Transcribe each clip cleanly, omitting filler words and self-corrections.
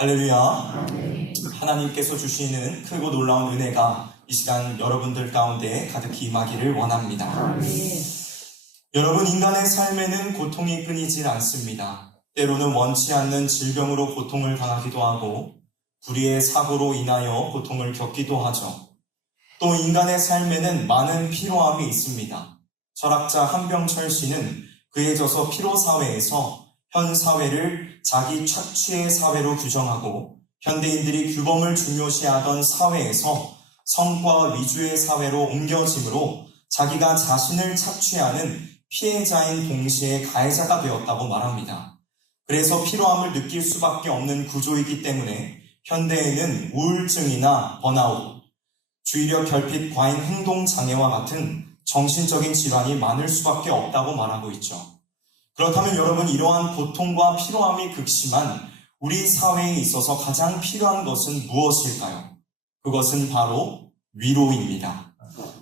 할렐루야. 하나님께서 주시는 크고 놀라운 은혜가 이 시간 여러분들 가운데 가득히 임하기를 원합니다. 여러분, 인간의 삶에는 고통이 끊이질 않습니다. 때로는 원치 않는 질병으로 고통을 당하기도 하고 불의의 사고로 인하여 고통을 겪기도 하죠. 또 인간의 삶에는 많은 피로함이 있습니다. 철학자 한병철 씨는 그에 져서 피로사회에서 현 사회를 자기 착취의 사회로 규정하고 현대인들이 규범을 중요시하던 사회에서 성과 위주의 사회로 옮겨짐으로 자기가 자신을 착취하는 피해자인 동시에 가해자가 되었다고 말합니다. 그래서 피로함을 느낄 수밖에 없는 구조이기 때문에 현대에는 우울증이나 번아웃, 주의력 결핍 과잉 행동 장애와 같은 정신적인 질환이 많을 수밖에 없다고 말하고 있죠. 그렇다면 여러분, 이러한 고통과 피로함이 극심한 우리 사회에 있어서 가장 필요한 것은 무엇일까요? 그것은 바로 위로입니다.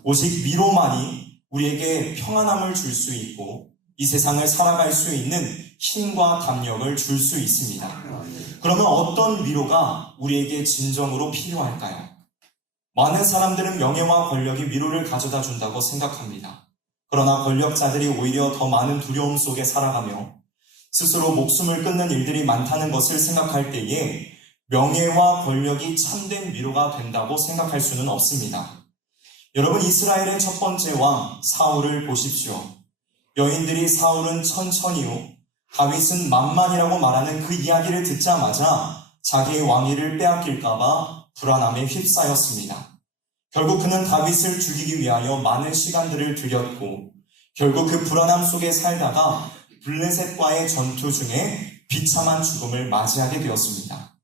오직 위로만이 우리에게 평안함을 줄 수 있고 이 세상을 살아갈 수 있는 힘과 담력을 줄 수 있습니다. 그러면 어떤 위로가 우리에게 진정으로 필요할까요? 많은 사람들은 명예와 권력이 위로를 가져다 준다고 생각합니다. 그러나 권력자들이 오히려 더 많은 두려움 속에 살아가며 스스로 목숨을 끊는 일들이 많다는 것을 생각할 때에 명예와 권력이 참된 위로가 된다고 생각할 수는 없습니다. 여러분, 이스라엘의 첫 번째 왕 사울을 보십시오. 여인들이 사울은 천천히요, 다윗은 만만이라고 말하는 그 이야기를 듣자마자 자기의 왕위를 빼앗길까봐 불안함에 휩싸였습니다. 결국 그는 다윗을 죽이기 위하여 많은 시간들을 들였고 결국 그 불안함 속에 살다가 블레셋과의 전투 중에 비참한 죽음을 맞이하게 되었습니다.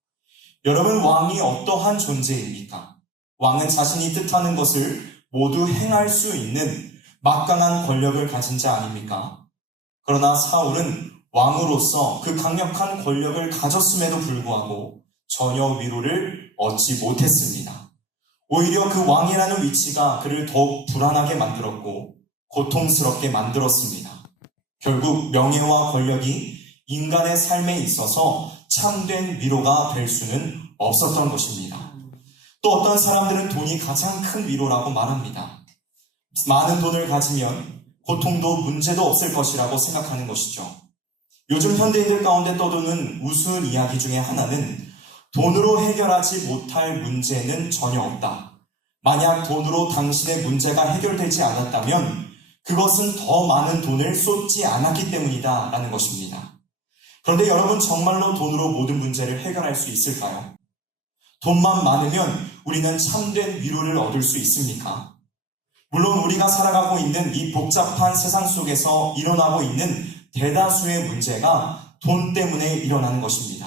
여러분, 왕이 어떠한 존재입니까? 왕은 자신이 뜻하는 것을 모두 행할 수 있는 막강한 권력을 가진 자 아닙니까? 그러나 사울은 왕으로서 그 강력한 권력을 가졌음에도 불구하고 전혀 위로를 얻지 못했습니다. 오히려 그 왕이라는 위치가 그를 더욱 불안하게 만들었고 고통스럽게 만들었습니다. 결국 명예와 권력이 인간의 삶에 있어서 참된 위로가 될 수는 없었던 것입니다. 또 어떤 사람들은 돈이 가장 큰 위로라고 말합니다. 많은 돈을 가지면 고통도 문제도 없을 것이라고 생각하는 것이죠. 요즘 현대인들 가운데 떠도는 우스운 이야기 중에 하나는 돈으로 해결하지 못할 문제는 전혀 없다. 만약 돈으로 당신의 문제가 해결되지 않았다면 그것은 더 많은 돈을 쏟지 않았기 때문이다 라는 것입니다. 그런데 여러분, 정말로 돈으로 모든 문제를 해결할 수 있을까요? 돈만 많으면 우리는 참된 위로를 얻을 수 있습니까? 물론 우리가 살아가고 있는 이 복잡한 세상 속에서 일어나고 있는 대다수의 문제가 돈 때문에 일어나는 것입니다.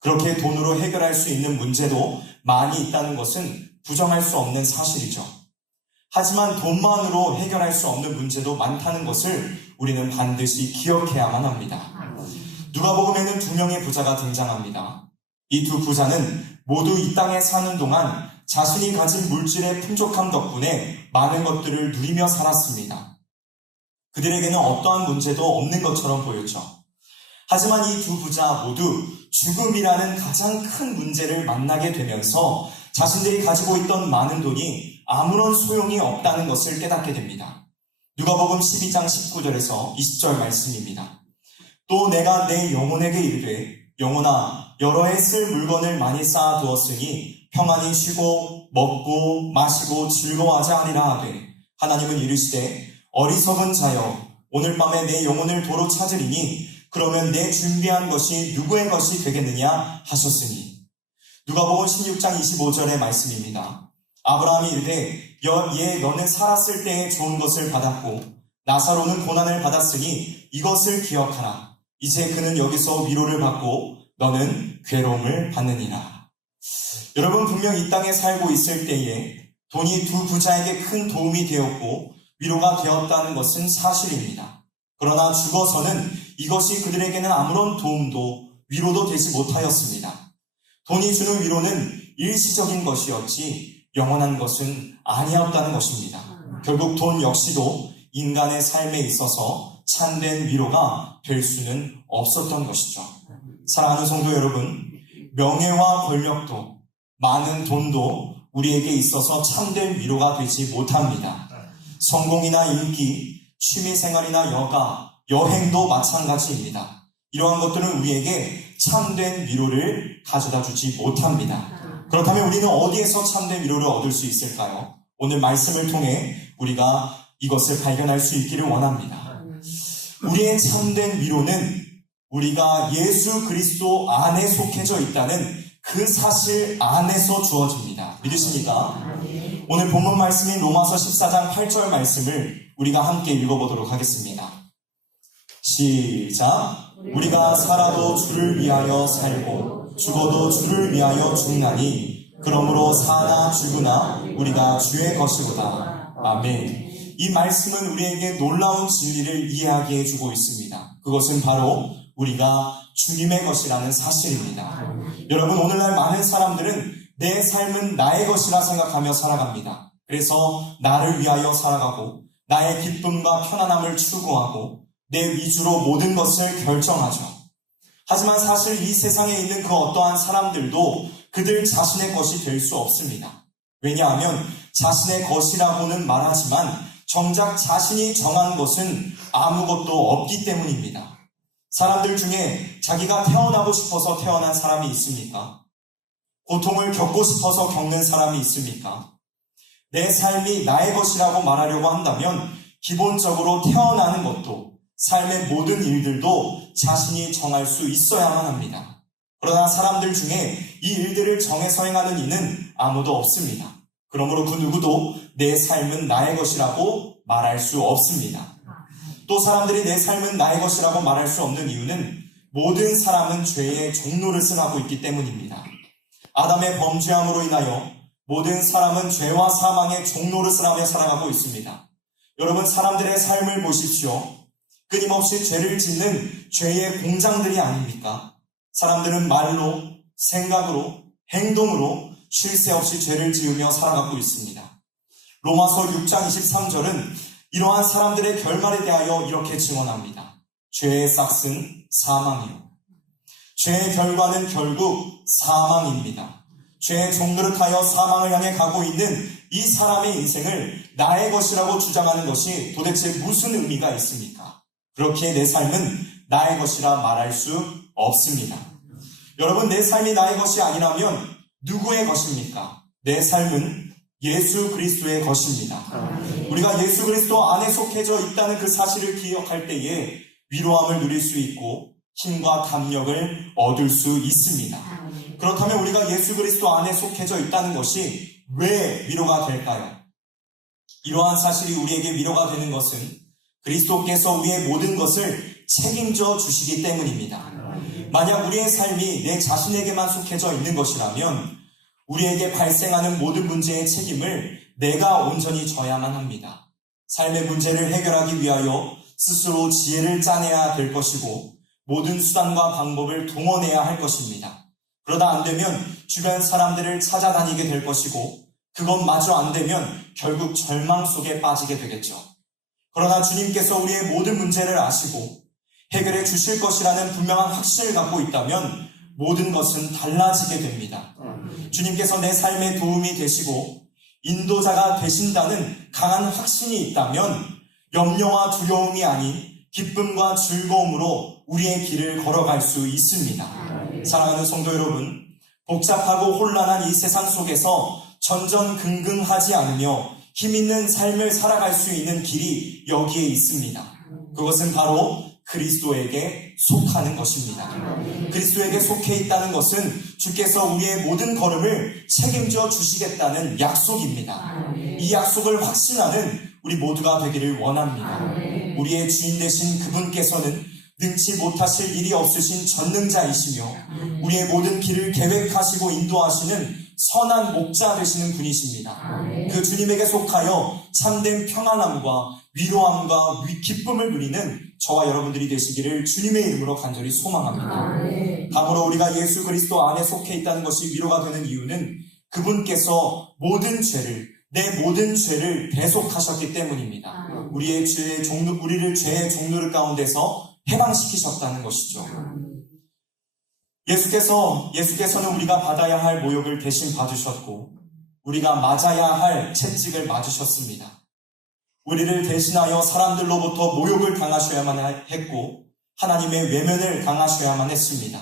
그렇게 돈으로 해결할 수 있는 문제도 많이 있다는 것은 부정할 수 없는 사실이죠. 하지만 돈만으로 해결할 수 없는 문제도 많다는 것을 우리는 반드시 기억해야만 합니다. 누가복음에는 두 명의 부자가 등장합니다. 이 두 부자는 모두 이 땅에 사는 동안 자신이 가진 물질의 풍족함 덕분에 많은 것들을 누리며 살았습니다. 그들에게는 어떠한 문제도 없는 것처럼 보였죠. 하지만 이 두 부자 모두 죽음이라는 가장 큰 문제를 만나게 되면서 자신들이 가지고 있던 많은 돈이 아무런 소용이 없다는 것을 깨닫게 됩니다. 누가복음 12장 19절에서 20절 말씀입니다. 또 내가 내 영혼에게 이르되 영혼아, 여러 해 쓸 물건을 많이 쌓아두었으니 평안히 쉬고 먹고 마시고 즐거워하지 아니라 하되 하나님은 이르시되 어리석은 자여, 오늘 밤에 내 영혼을 도로 찾으리니 그러면 내 준비한 것이 누구의 것이 되겠느냐 하셨으니. 누가복음 16장 25절의 말씀입니다. 아브라함이 이르되 얘 너는 살았을 때에 좋은 것을 받았고 나사로는 고난을 받았으니 이것을 기억하라. 이제 그는 여기서 위로를 받고 너는 괴로움을 받느니라. 여러분, 분명 이 땅에 살고 있을 때에 돈이 두 부자에게 큰 도움이 되었고 위로가 되었다는 것은 사실입니다. 그러나 죽어서는 이것이 그들에게는 아무런 도움도 위로도 되지 못하였습니다. 돈이 주는 위로는 일시적인 것이었지 영원한 것은 아니었다는 것입니다. 결국 돈 역시도 인간의 삶에 있어서 참된 위로가 될 수는 없었던 것이죠. 사랑하는 성도 여러분, 명예와 권력도 많은 돈도 우리에게 있어서 참된 위로가 되지 못합니다. 성공이나 인기, 취미생활이나 여가, 여행도 마찬가지입니다. 이러한 것들은 우리에게 참된 위로를 가져다 주지 못합니다. 그렇다면 우리는 어디에서 참된 위로를 얻을 수 있을까요? 오늘 말씀을 통해 우리가 이것을 발견할 수 있기를 원합니다. 우리의 참된 위로는 우리가 예수 그리스도 안에 속해져 있다는 그 사실 안에서 주어집니다. 믿으십니까? 오늘 본문 말씀인 로마서 14장 8절 말씀을 우리가 함께 읽어보도록 하겠습니다. 시작. 우리가 살아도 주를 위하여 살고 죽어도 주를 위하여 죽나니 그러므로 사나 죽으나 우리가 주의 것이로다. 아멘. 이 말씀은 우리에게 놀라운 진리를 이해하게 해주고 있습니다. 그것은 바로 우리가 주님의 것이라는 사실입니다. 여러분, 오늘날 많은 사람들은 내 삶은 나의 것이라 생각하며 살아갑니다. 그래서 나를 위하여 살아가고 나의 기쁨과 편안함을 추구하고 내 위주로 모든 것을 결정하죠. 하지만 사실 이 세상에 있는 그 어떠한 사람들도 그들 자신의 것이 될 수 없습니다. 왜냐하면 자신의 것이라고는 말하지만 정작 자신이 정한 것은 아무것도 없기 때문입니다. 사람들 중에 자기가 태어나고 싶어서 태어난 사람이 있습니까? 고통을 겪고 싶어서 겪는 사람이 있습니까? 내 삶이 나의 것이라고 말하려고 한다면 기본적으로 태어나는 것도 삶의 모든 일들도 자신이 정할 수 있어야만 합니다. 그러나 사람들 중에 이 일들을 정해서 행하는 이는 아무도 없습니다. 그러므로 그 누구도 내 삶은 나의 것이라고 말할 수 없습니다. 또 사람들이 내 삶은 나의 것이라고 말할 수 없는 이유는 모든 사람은 죄의 종로를 승하고 있기 때문입니다. 아담의 범죄함으로 인하여 모든 사람은 죄와 사망의 종로를 승하며 살아가고 있습니다. 여러분, 사람들의 삶을 보십시오. 끊임없이 죄를 짓는 죄의 공장들이 아닙니까? 사람들은 말로, 생각으로, 행동으로 쉴 새 없이 죄를 지으며 살아가고 있습니다. 로마서 6장 23절은 이러한 사람들의 결말에 대하여 이렇게 증언합니다. 죄의 싹은 사망이요. 죄의 결과는 결국 사망입니다. 죄의 종노릇하여 사망을 향해 가고 있는 이 사람의 인생을 나의 것이라고 주장하는 것이 도대체 무슨 의미가 있습니까? 그렇게 내 삶은 나의 것이라 말할 수 없습니다. 여러분, 내 삶이 나의 것이 아니라면 누구의 것입니까? 내 삶은 예수 그리스도의 것입니다. 우리가 예수 그리스도 안에 속해져 있다는 그 사실을 기억할 때에 위로함을 누릴 수 있고 힘과 담력을 얻을 수 있습니다. 그렇다면 우리가 예수 그리스도 안에 속해져 있다는 것이 왜 위로가 될까요? 이러한 사실이 우리에게 위로가 되는 것은 그리스도께서 우리의 모든 것을 책임져 주시기 때문입니다. 만약 우리의 삶이 내 자신에게만 속해져 있는 것이라면 우리에게 발생하는 모든 문제의 책임을 내가 온전히 져야만 합니다. 삶의 문제를 해결하기 위하여 스스로 지혜를 짜내야 될 것이고 모든 수단과 방법을 동원해야 할 것입니다. 그러다 안 되면 주변 사람들을 찾아다니게 될 것이고 그것마저 안 되면 결국 절망 속에 빠지게 되겠죠. 그러나 주님께서 우리의 모든 문제를 아시고 해결해 주실 것이라는 분명한 확신을 갖고 있다면 모든 것은 달라지게 됩니다. 주님께서 내 삶에 도움이 되시고 인도자가 되신다는 강한 확신이 있다면 염려와 두려움이 아닌 기쁨과 즐거움으로 우리의 길을 걸어갈 수 있습니다. 사랑하는 성도 여러분, 복잡하고 혼란한 이 세상 속에서 전전긍긍하지 않으며 힘있는 삶을 살아갈 수 있는 길이 여기에 있습니다. 그것은 바로 그리스도에게 속하는 것입니다. 그리스도에게 속해 있다는 것은 주께서 우리의 모든 걸음을 책임져 주시겠다는 약속입니다. 이 약속을 확신하는 우리 모두가 되기를 원합니다. 우리의 주인 되신 그분께서는 능치 못하실 일이 없으신 전능자이시며 우리의 모든 길을 계획하시고 인도하시는 선한 목자 되시는 분이십니다. 그 주님에게 속하여 참된 평안함과 위로함과 기쁨을 누리는 저와 여러분들이 되시기를 주님의 이름으로 간절히 소망합니다. 다음으로 우리가 예수 그리스도 안에 속해 있다는 것이 위로가 되는 이유는 그분께서 내 모든 죄를 대속하셨기 때문입니다. 우리를 죄의 종노릇 가운데서 해방시키셨다는 것이죠. 예수께서는 우리가 받아야 할 모욕을 대신 받으셨고 우리가 맞아야 할 채찍을 맞으셨습니다. 우리를 대신하여 사람들로부터 모욕을 당하셔야만 했고 하나님의 외면을 당하셔야만 했습니다.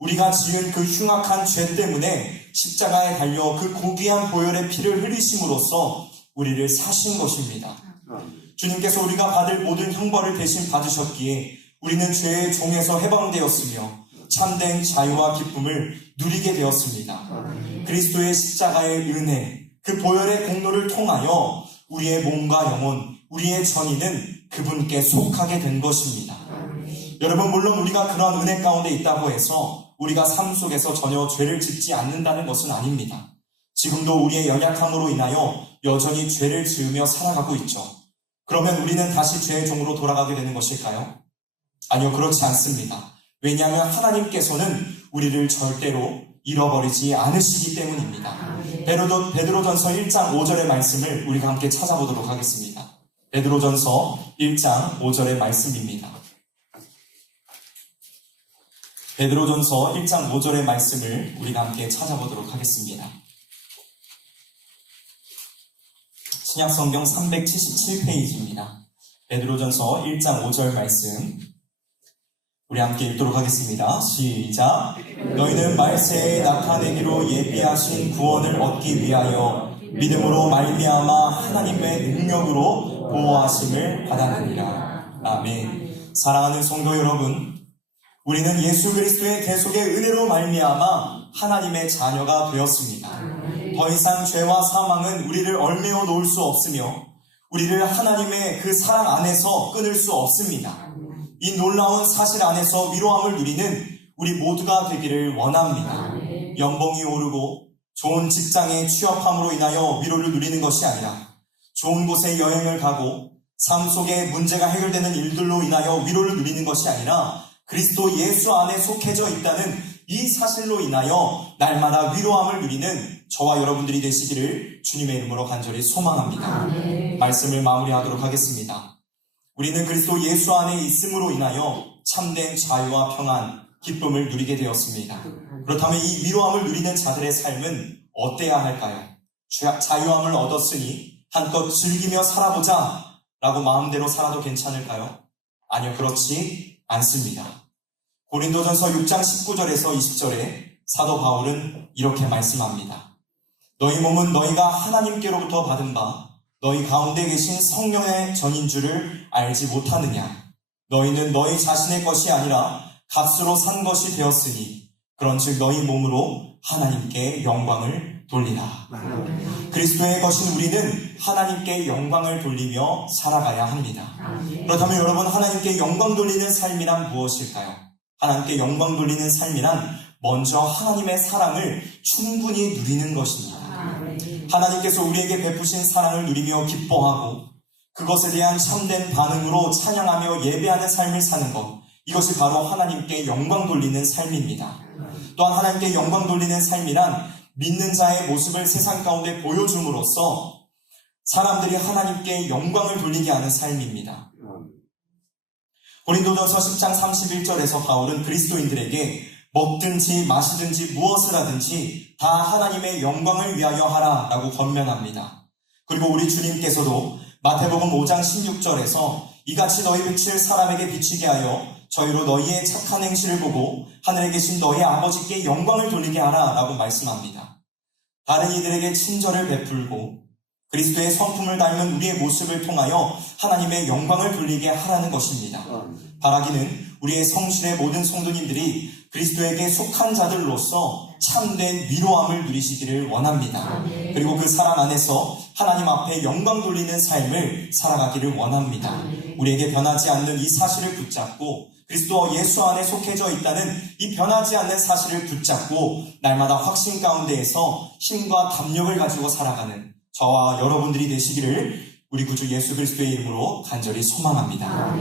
우리가 지은 그 흉악한 죄 때문에 십자가에 달려 그 고귀한 보혈의 피를 흘리심으로써 우리를 사신 것입니다. 주님께서 우리가 받을 모든 형벌을 대신 받으셨기에 우리는 죄의 종에서 해방되었으며 참된 자유와 기쁨을 누리게 되었습니다. 그리스도의 십자가의 은혜, 그 보혈의 공로를 통하여 우리의 몸과 영혼, 우리의 전의는 그분께 속하게 된 것입니다. 여러분, 물론 우리가 그런 은혜 가운데 있다고 해서 우리가 삶 속에서 전혀 죄를 짓지 않는다는 것은 아닙니다. 지금도 우리의 연약함으로 인하여 여전히 죄를 지으며 살아가고 있죠. 그러면 우리는 다시 죄의 종으로 돌아가게 되는 것일까요? 아니요, 그렇지 않습니다. 왜냐하면 하나님께서는 우리를 절대로 잃어버리지 않으시기 때문입니다. 베드로전서 1장 5절의 말씀을 우리가 함께 찾아보도록 하겠습니다. 베드로전서 1장 5절의 말씀입니다. 베드로전서 1장 5절의 말씀을 우리가 함께 찾아보도록 하겠습니다. 신약성경 377페이지입니다. 베드로전서 1장 5절 말씀 우리 함께 읽도록 하겠습니다. 시작. 너희는 말세에 나타내기로 예비하신 구원을 얻기 위하여 믿음으로 말미암아 하나님의 능력으로 보호하심을 받았느니라. 아멘. 사랑하는 성도 여러분, 우리는 예수 그리스도의 대속의 은혜로 말미암아 하나님의 자녀가 되었습니다. 더 이상 죄와 사망은 우리를 얽매어 놓을 수 없으며 우리를 하나님의 그 사랑 안에서 끊을 수 없습니다. 이 놀라운 사실 안에서 위로함을 누리는 우리 모두가 되기를 원합니다. 연봉이 오르고 좋은 직장에 취업함으로 인하여 위로를 누리는 것이 아니라 좋은 곳에 여행을 가고 삶 속에 문제가 해결되는 일들로 인하여 위로를 누리는 것이 아니라 그리스도 예수 안에 속해져 있다는 이 사실로 인하여 날마다 위로함을 누리는 저와 여러분들이 되시기를 주님의 이름으로 간절히 소망합니다. 말씀을 마무리하도록 하겠습니다. 우리는 그리스도 예수 안에 있음으로 인하여 참된 자유와 평안, 기쁨을 누리게 되었습니다. 그렇다면 이 위로함을 누리는 자들의 삶은 어때야 할까요? 자유함을 얻었으니 한껏 즐기며 살아보자 라고 마음대로 살아도 괜찮을까요? 아니요, 그렇지 않습니다. 고린도전서 6장 19절에서 20절에 사도 바울은 이렇게 말씀합니다. 너희 몸은 너희가 하나님께로부터 받은 바 너희 가운데 계신 성령의 전인 줄을 알지 못하느냐? 너희는 너희 자신의 것이 아니라 값으로 산 것이 되었으니 그런즉 너희 몸으로 하나님께 영광을 돌리라. 그리스도의 것인 우리는 하나님께 영광을 돌리며 살아가야 합니다. 그렇다면 여러분, 하나님께 영광 돌리는 삶이란 무엇일까요? 하나님께 영광 돌리는 삶이란 먼저 하나님의 사랑을 충분히 누리는 것입니다. 하나님께서 우리에게 베푸신 사랑을 누리며 기뻐하고 그것에 대한 참된 반응으로 찬양하며 예배하는 삶을 사는 것, 이것이 바로 하나님께 영광 돌리는 삶입니다. 또한 하나님께 영광 돌리는 삶이란 믿는 자의 모습을 세상 가운데 보여줌으로써 사람들이 하나님께 영광을 돌리게 하는 삶입니다. 고린도전서 10장 31절에서 바울은 그리스도인들에게 먹든지 마시든지 무엇을 하든지 다 하나님의 영광을 위하여 하라 라고 권면합니다. 그리고 우리 주님께서도 마태복음 5장 16절에서 이같이 너희 빛을 사람에게 비치게 하여 저희로 너희의 착한 행실을 보고 하늘에 계신 너희 아버지께 영광을 돌리게 하라 라고 말씀합니다. 다른 이들에게 친절을 베풀고 그리스도의 성품을 닮은 우리의 모습을 통하여 하나님의 영광을 돌리게 하라는 것입니다. 바라기는 우리의 성실의 모든 성도님들이 그리스도에게 속한 자들로서 참된 위로함을 누리시기를 원합니다. 그리고 그 사랑 안에서 하나님 앞에 영광 돌리는 삶을 살아가기를 원합니다. 우리에게 변하지 않는 이 사실을 붙잡고 그리스도 예수 안에 속해져 있다는 이 변하지 않는 사실을 붙잡고 날마다 확신 가운데에서 힘과 담력을 가지고 살아가는 저와 여러분들이 되시기를 우리 구주 예수 그리스도의 이름으로 간절히 소망합니다.